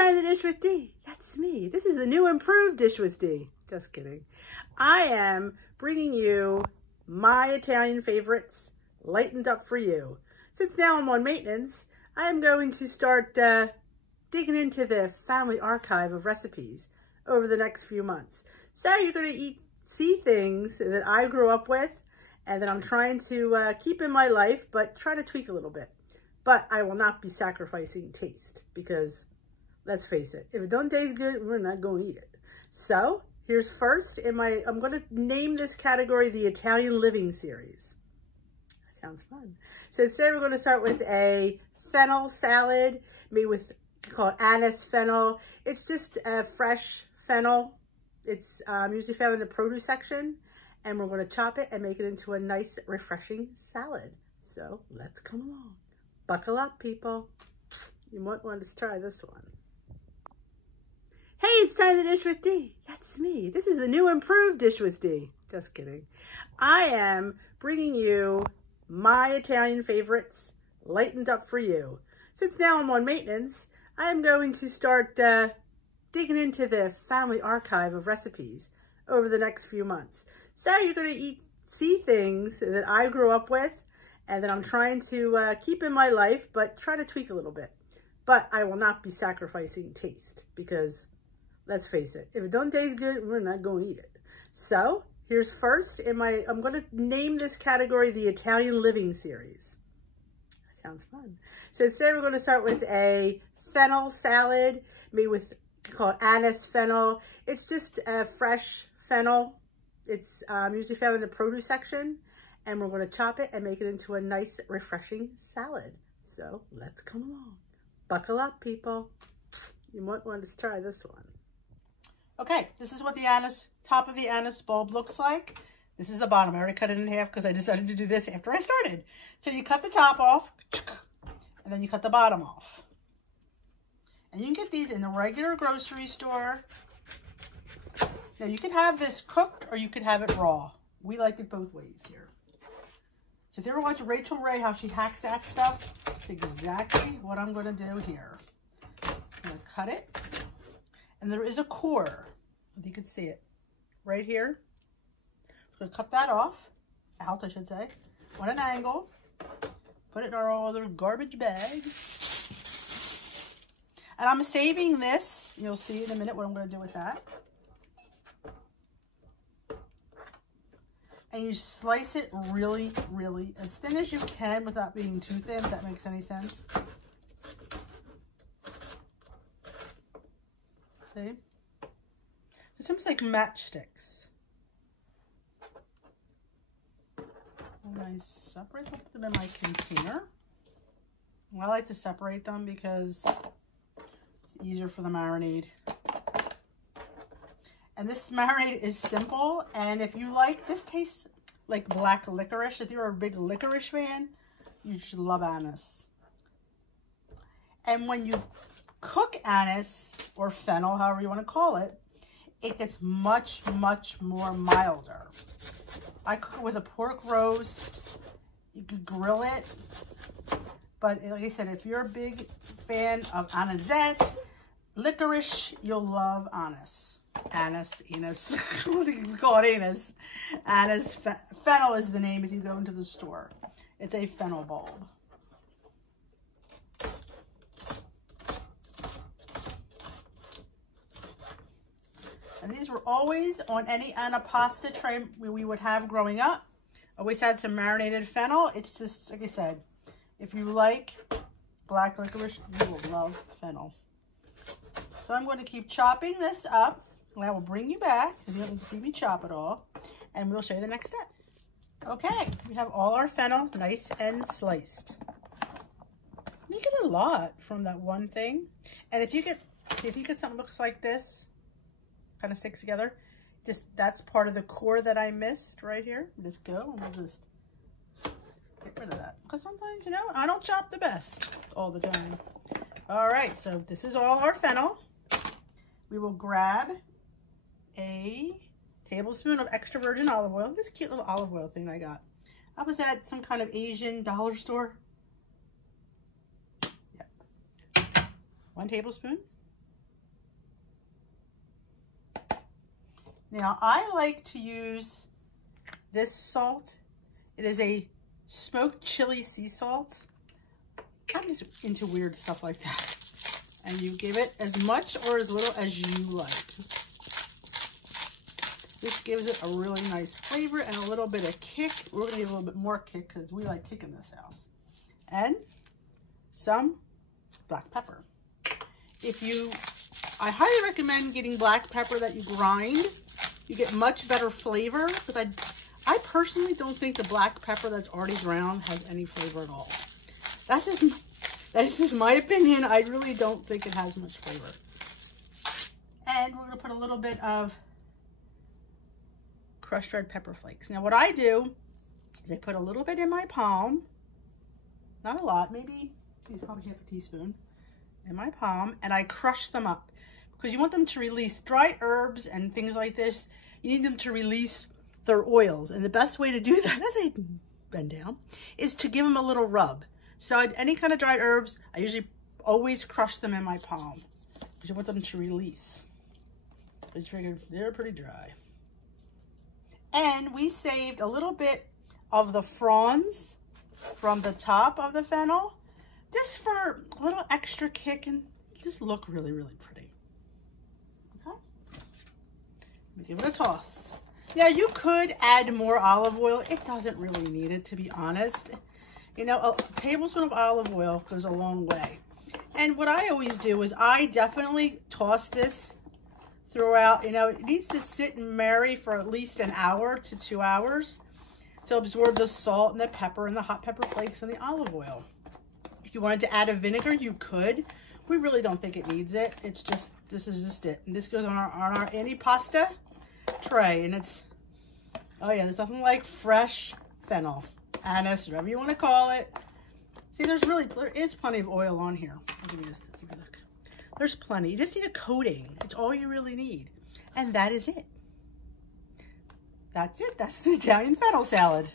time to dish with D. That's me. This is the new improved Dish with D. Just kidding. I am bringing you my Italian favorites lightened up for you. Since now I'm on maintenance, I am going to start digging into the family archive of recipes over the next few months. So you're going to see things that I grew up with and that I'm trying to keep in my life, but try to tweak a little bit. But I will not be sacrificing taste because, let's face it, if it don't taste good, we're not going to eat it. So here's first I'm going to name this category the Italian Living Series. That sounds fun. So today we're going to start with a fennel salad made with, you call it anise fennel. It's just a fresh fennel. It's usually found in the produce section, and we're going to chop it and make it into a nice, refreshing salad. So let's come along. Buckle up, people. You might want to try this one. Hey, it's time to dish with D. That's me. This is the new improved Dish with D. Just kidding. I am bringing you my Italian favorites lightened up for you. Since now I'm on maintenance, I am going to start digging into the family archive of recipes over the next few months. So you're going to see things that I grew up with and that I'm trying to keep in my life, but try to tweak a little bit. But I will not be sacrificing taste because, let's face it, if it don't taste good, we're not going to eat it. So here's first I'm going to name this category the Italian Living Series. That sounds fun. So today we're going to start with a fennel salad made with, you call it anise fennel. It's just a fresh fennel. It's usually found in the produce section, and we're going to chop it and make it into a nice, refreshing salad. So let's come along. Buckle up, people. You might want to try this one. Okay, this is what the top of the anise bulb looks like. This is the bottom. I already cut it in half because I decided to do this after I started. So you cut the top off, and then you cut the bottom off. And you can get these in the regular grocery store. Now you can have this cooked or you could have it raw. We like it both ways here. So if you ever watch Rachel Ray, how she hacks that stuff, that's exactly what I'm going to do here. I'm going to cut it. And there is a core, if you can see it, right here. I'm going to cut that off, out I should say, on an angle. Put it in our other garbage bag. And I'm saving this. You'll see in a minute what I'm going to do with that. And you slice it really, really as thin as you can without being too thin, if that makes any sense. See? It's almost like matchsticks. And I separate them in my container. I like to separate them because it's easier for the marinade. And this marinade is simple, and if you like, this tastes like black licorice. If you're a big licorice fan, you should love anise. And when you cook anise, or fennel, however you want to call it, it gets much, much more milder. I cook it with a pork roast. You could grill it. But like I said, if you're a big fan of anisette, licorice, you'll love anise. Anise. What do you call it? Anise. Anise. Fennel is the name if you go into the store. It's a fennel bulb. And these were always on any antipasta tray we would have growing up. Always had some marinated fennel. It's just, like I said, if you like black licorice, you will love fennel. So I'm going to keep chopping this up. And I will bring you back, because you don't see me chop it all, and we'll show you the next step. Okay, we have all our fennel nice and sliced. You get a lot from that one thing. And if you get something that looks like this, kind of sticks together, that's part of the core that I missed right here. Just go and we'll just get rid of that. Because sometimes, you know, I don't chop the best all the time. All right, so this is all our fennel. We will grab a tablespoon of extra virgin olive oil. This cute little olive oil thing I got. I was at some kind of Asian dollar store. Yep. 1 tablespoon. Now, I like to use this salt. It is a smoked chili sea salt. I'm just into weird stuff like that. And you give it as much or as little as you like. This gives it a really nice flavor and a little bit of kick. We're gonna give a little bit more kick because we like kick in this house. And some black pepper. I highly recommend getting black pepper that you grind. You get much better flavor, because I personally don't think the black pepper that's already ground has any flavor at all. That's just my opinion. I really don't think it has much flavor. And we're gonna put a little bit of crushed red pepper flakes. Now what I do is I put a little bit in my palm, not a lot, maybe probably half a teaspoon in my palm, and I crush them up because you want them to release dried herbs and things like this. You need them to release their oils, and the best way to do that, as I bend down, is to give them a little rub. So any kind of dried herbs, I usually always crush them in my palm because you want them to release. They're pretty dry. And we saved a little bit of the fronds from the top of the fennel, just for a little extra kick and just look really, really pretty. Okay. Let me give it a toss. Yeah, you could add more olive oil. It doesn't really need it, to be honest. You know, a tablespoon of olive oil goes a long way. And what I always do is I definitely toss this throughout. You know, it needs to sit and marry for at least an hour to 2 hours to absorb the salt and the pepper and the hot pepper flakes and the olive oil. If you wanted to add a vinegar, you could. We really don't think it needs it. It's just, this is just it. And this goes on our antipasta tray. And it's, oh yeah, there's nothing like fresh fennel, anise, whatever you want to call it. See, there is plenty of oil on here. Give me a look. There's plenty. You just need a coating. It's all you really need. And that is it. That's it. That's the Italian fennel salad.